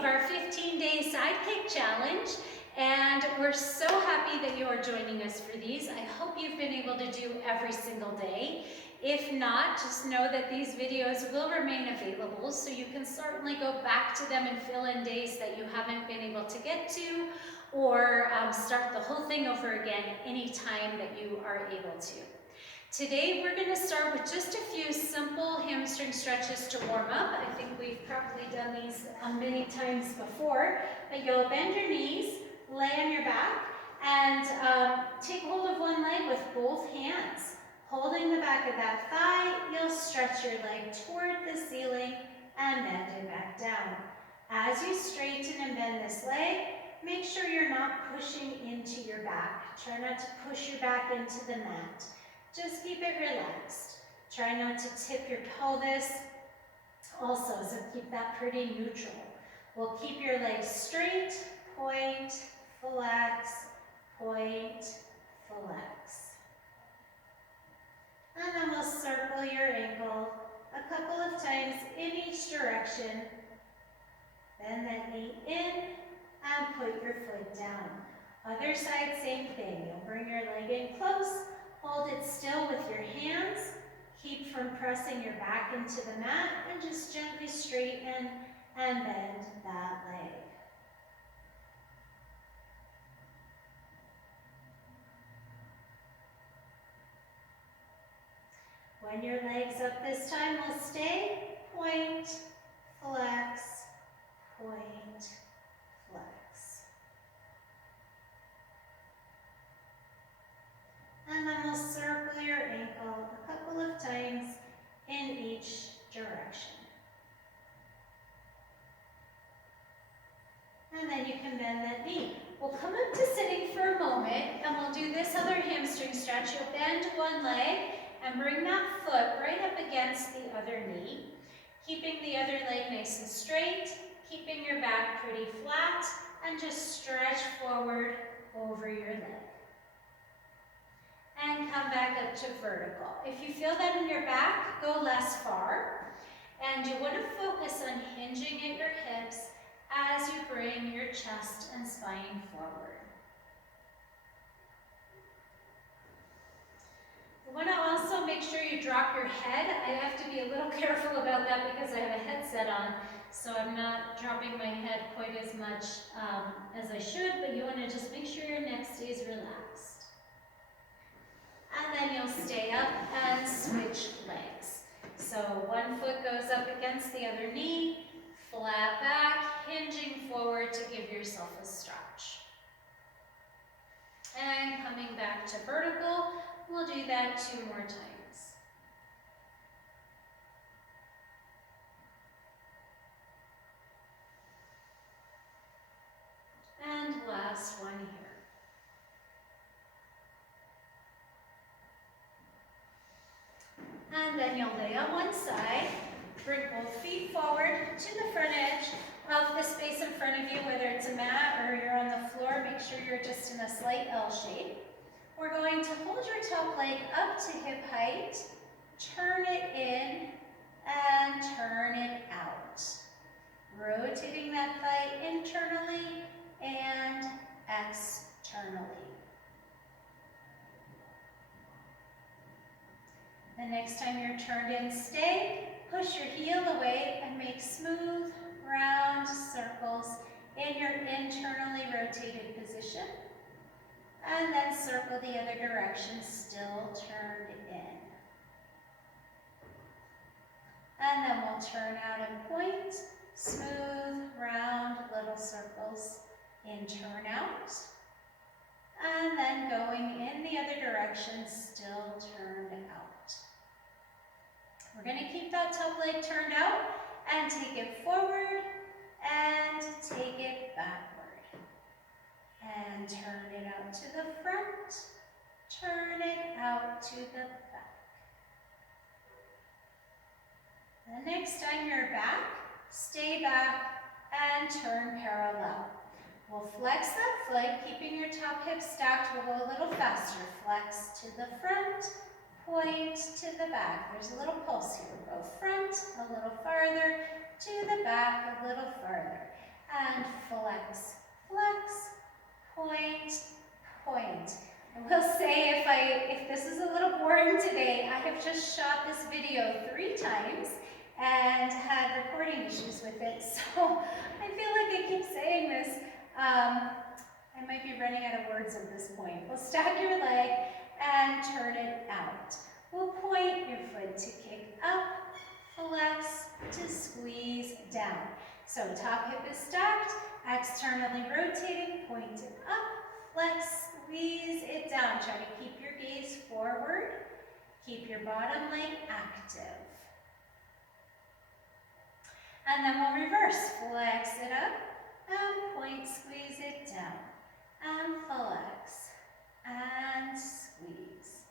of our 15-day sidekick challenge, and we're so happy that you are joining us for these. I hope you've been able to do every single day. If not, just know that these videos will remain available, so you can certainly go back to them and fill in days that you haven't been able to get to, or start the whole thing over again anytime that you are able to. Today we're going to start with just a few simple hamstring stretches to warm up. I think we've probably done these many times before, but you'll bend your knees, lay on your back, and take hold of one leg with both hands. Holding the back of that thigh, you'll stretch your leg toward the ceiling and bend it back down. As you straighten and bend this leg, make sure you're not pushing into your back. Try not to push your back into the mat. Just keep it relaxed. Try not to tip your pelvis also, so keep that pretty neutral. We'll keep your legs straight, point, flex, point, flex. And then we'll circle your ankle a couple of times in each direction. Bend that knee in and put your foot down. Other side, same thing. You'll bring your leg in close. Hold it still with your hands. Keep from pressing your back into the mat, and just gently straighten and bend that leg. When your leg's up this time, we'll stay, point, flex, point, flex. And then we'll circle your ankle a couple of times in each direction. And then you can bend that knee. We'll come up to sitting for a moment, and we'll do this other hamstring stretch. You'll bend one leg and bring that foot right up against the other knee, keeping the other leg nice and straight, keeping your back pretty flat, and just stretch forward over your leg. And come back up to vertical. If you feel that in your back, go less far. And you want to focus on hinging at your hips as you bring your chest and spine forward. You want to also make sure you drop your head. I have to be a little careful about that because I have a headset on, so I'm not dropping my head quite as much as I should, but you want to just make sure your neck stays relaxed. And then you'll stay up and switch legs. So one foot goes up against the other knee, flat back, hinging forward to give yourself a stretch. And coming back to vertical, we'll do that 2 more times. And last one here. And then you'll lay on one side, bring both feet forward to the front edge of the space in front of you, whether it's a mat or you're on the floor. Make sure you're just in a slight L shape. We're going to hold your top leg up to hip height, turn it in, and turn it out. Rotating that thigh internally and externally. The next time you're turned in, stay, push your heel away and make smooth, round circles in your internally rotated position. And then circle the other direction, still turned in. And then we'll turn out and point, smooth, round little circles in, turn out. And then going in the other direction, still turned out. We're going to keep that top leg turned out and take it forward and take it backward. And turn it out to the front, turn it out to the back. The next time you're back, stay back and turn parallel. We'll flex that foot, keeping your top hip stacked. We'll go a little faster. Flex to the front, point to the back. There's a little pulse here. We'll go front, a little farther, to the back, a little farther. and flex, flex, point, point. I will say if this is a little boring today, I have just shot this video 3 times and had recording issues with it, so I feel like I keep saying this. I might be running out of words at this point. We'll stack your leg and turn it out. We'll point your foot to kick up, flex to squeeze down. So top hip is stacked, externally rotating, point it up, flex, squeeze it down. Try to keep your gaze forward. Keep your bottom leg active. And then we'll reverse. Flex it up and point, squeeze it down. And flex and squeeze.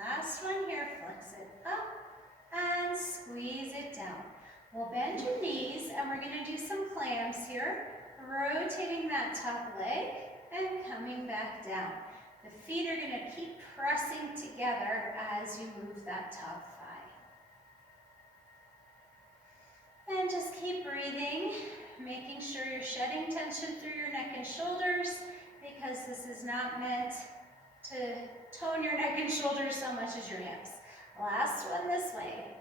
Last one here, flex it up and squeeze it down. We'll bend your knees and we're going to do some clams here, rotating that top leg and coming back down. The feet are going to keep pressing together as you move that top thigh. And just keep breathing, making sure you're shedding tension through your neck and shoulders, because this is not meant to tone your neck and shoulders so much as your hips. Last one this way.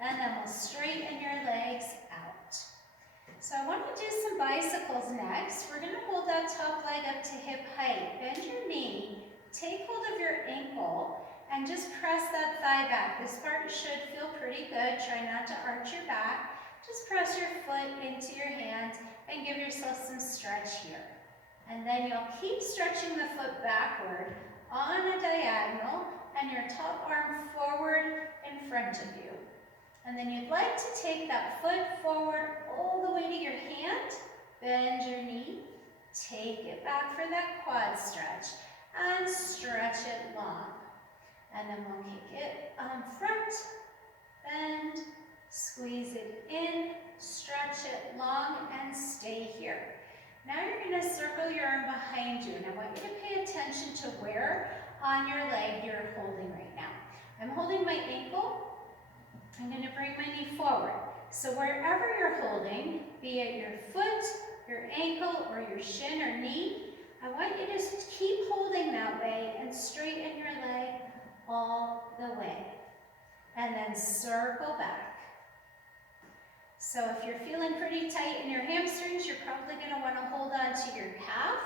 And then we'll straighten your legs out. So I want to do some bicycles next. We're going to hold that top leg up to hip height. Bend your knee, take hold of your ankle, and just press that thigh back. This part should feel pretty good. Try not to arch your back. Just press your foot into your hand and give yourself some stretch here. And then you'll keep stretching the foot backward on a diagonal and your top arm forward in front of you. And then you'd like to take that foot forward all the way to your hand, bend your knee, take it back for that quad stretch, and stretch it long. And then we'll kick it front, bend, squeeze it in, stretch it long, and stay here. Now you're going to circle your arm behind you, and I want you to pay attention to where on your leg you're holding right now. I'm holding my ankle. I'm going to bring my knee forward. So wherever you're holding, be it your foot, your ankle, or your shin or knee, I want you to just keep holding that way and straighten your leg all the way. And then circle back. So if you're feeling pretty tight in your hamstrings, you're probably going to want to hold on to your calf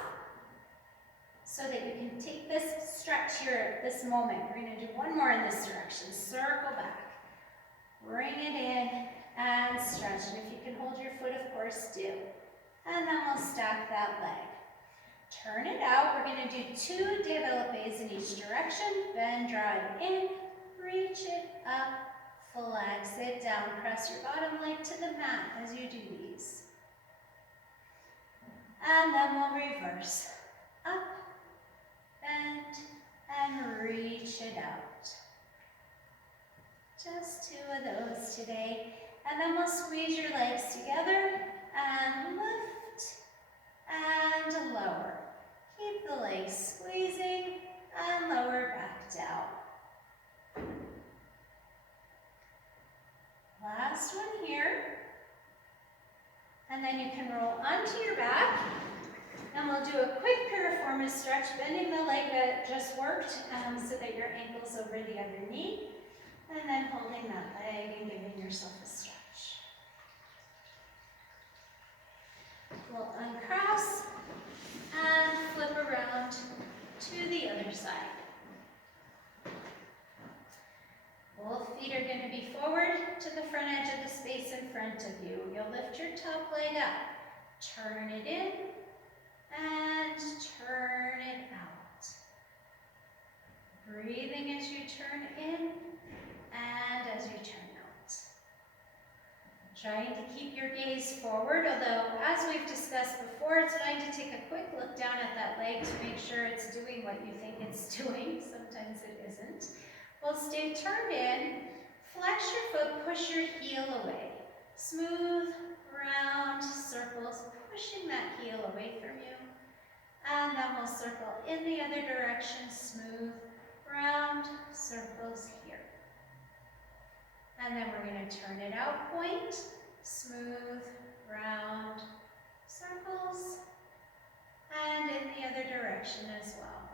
so that you can take this stretch here at this moment. We're going to do one more in this direction. Circle back. Bring it in and stretch. And if you can hold your foot, of course, do. And then we'll stack that leg. Turn it out. We're going to do 2 développés in each direction. Bend, draw it in, reach it up, flex it down. Press your bottom leg to the mat as you do these. And then we'll reverse. Up, bend, and reach it out. Just 2 of those today. And then we'll squeeze your legs together and lift and lower. Keep the legs squeezing and lower back down. Last one here. And then you can roll onto your back. And we'll do a quick piriformis stretch, bending the leg that just worked so that your ankle's over the other knee. And then holding that leg and giving yourself a stretch. We'll uncross and flip around to the other side. Both feet are going to be forward to the front edge of the space in front of you. You'll lift your top leg up, turn it in, and turn it out. Breathing as you turn in and as you turn out. Trying to keep your gaze forward, although as we've discussed before, it's fine to take a quick look down at that leg to make sure it's doing what you think it's doing. Sometimes it isn't. We'll stay turned in, flex your foot, push your heel away. Smooth, round circles, pushing that heel away from you. And then we'll circle in the other direction, smooth, round round circles here. And then we're going to turn it out, point, smooth, round circles, and in the other direction as well.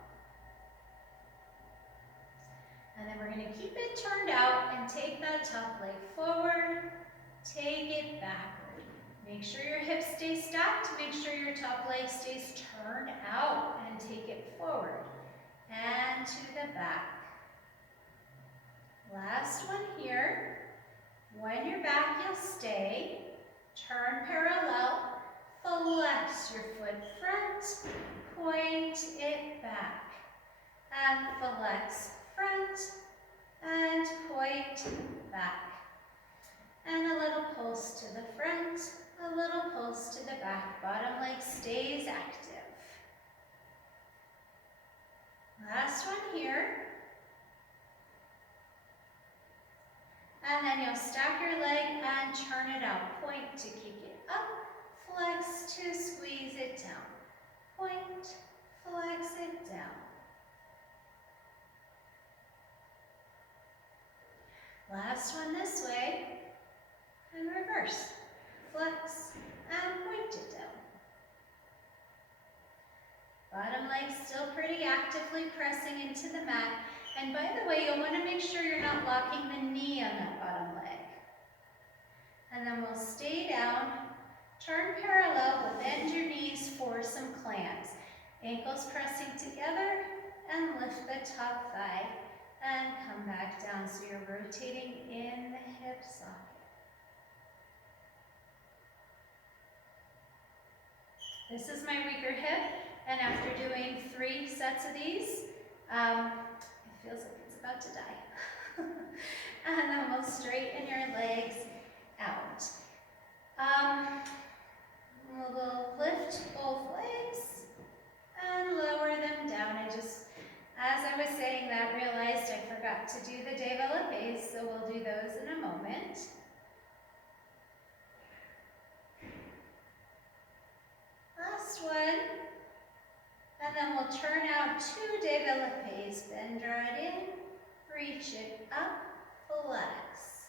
And then we're going to keep it turned out and take that top leg forward, take it backward. Make sure your hips stay stacked, make sure your top leg stays turned out, and take it forward and to the back. Last one here. When you're back, you'll stay. Turn parallel, flex your foot front, point it back, and flex front, and point back. And a little pulse to the front, a little pulse to the back. Bottom leg stays active. Last one here. And then you'll stack your leg and turn it out. Point to kick it up, flex to squeeze it down. Point, flex it down. Last one this way, and reverse. Flex and point it down. Bottom leg still pretty actively pressing into the mat. And by the way, you'll want to make sure you're not locking the knee on that bottom leg. And then we'll stay down, turn parallel, but bend your knees for some clams. Ankles pressing together, and lift the top thigh, and come back down. So you're rotating in the hip socket. This is my weaker hip, and after doing 3 sets of these, it feels like it's about to die. And then we'll straighten your legs out. We'll lift both legs and lower them down. I just, as I was saying that, realized I forgot to do the développés, so we'll do those in a moment. Last one. And then we'll turn out 2 développés. Bend right in, reach it up, flex.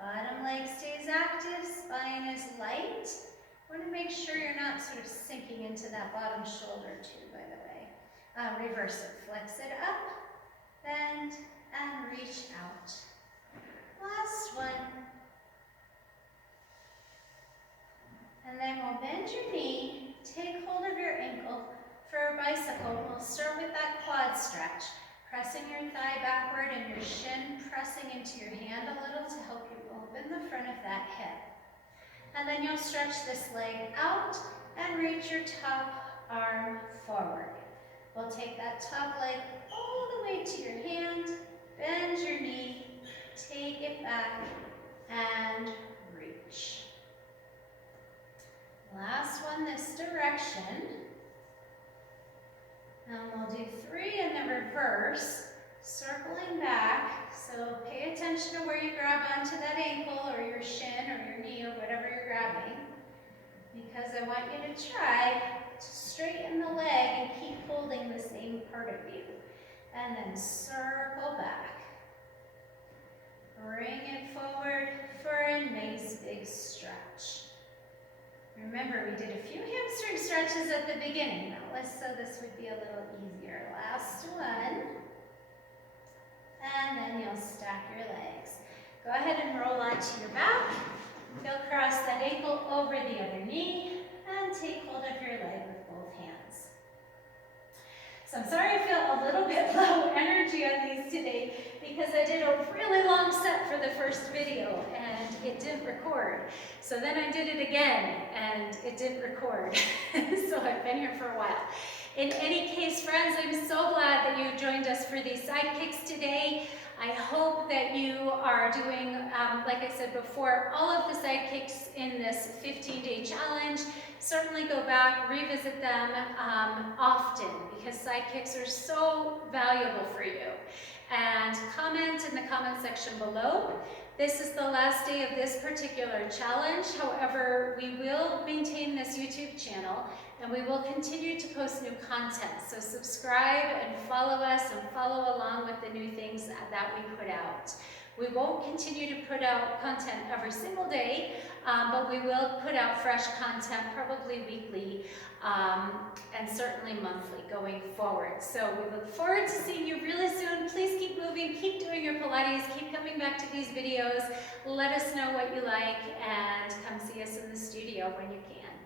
Bottom leg stays active, spine is light. Want to make sure you're not sort of sinking into that bottom shoulder too, by the way. Reverse it, flex it up, bend, and reach out. Last one. And then we'll bend your knee, take hold of your ankle. For a bicycle, we'll start with that quad stretch, pressing your thigh backward and your shin pressing into your hand a little to help you open the front of that hip. And then you'll stretch this leg out and reach your top arm forward. We'll take that top leg all the way to your hand, bend your knee, take it back, and reach. Last one this direction. And we'll do 3 in the reverse, circling back. So pay attention to where you grab onto that ankle or your shin or your knee or whatever you're grabbing, because I want you to try to straighten the leg and keep holding the same part of you. And then circle back. Bring it forward for a nice big stretch. Remember, we did a few hamstring stretches at the beginning, so this would be a little easier. Last one. And then you'll stack your legs. Go ahead and roll onto your back. You'll cross that ankle over the other knee and take hold of your leg with both hands. So I'm sorry I feel a little bit low energy on these today because I did a really long set for the first video and it didn't record. So then I did it again and it didn't record. So I've been here for a while. In any case, friends, I'm so glad that you joined us for these side kicks today. I hope that you are doing, like I said before, all of the side kicks in this 15-day challenge. Certainly go back, revisit them often because side kicks are so valuable for you. And comment in the comment section below. This is the last day of this particular challenge. However, we will maintain this YouTube channel and we will continue to post new content. So subscribe and follow us and follow along with the new things that we put out. We won't continue to put out content every single day, but we will put out fresh content probably weekly and certainly monthly going forward. So we look forward to seeing you really soon. Please keep moving, keep doing your Pilates, keep coming back to these videos. Let us know what you like and come see us in the studio when you can.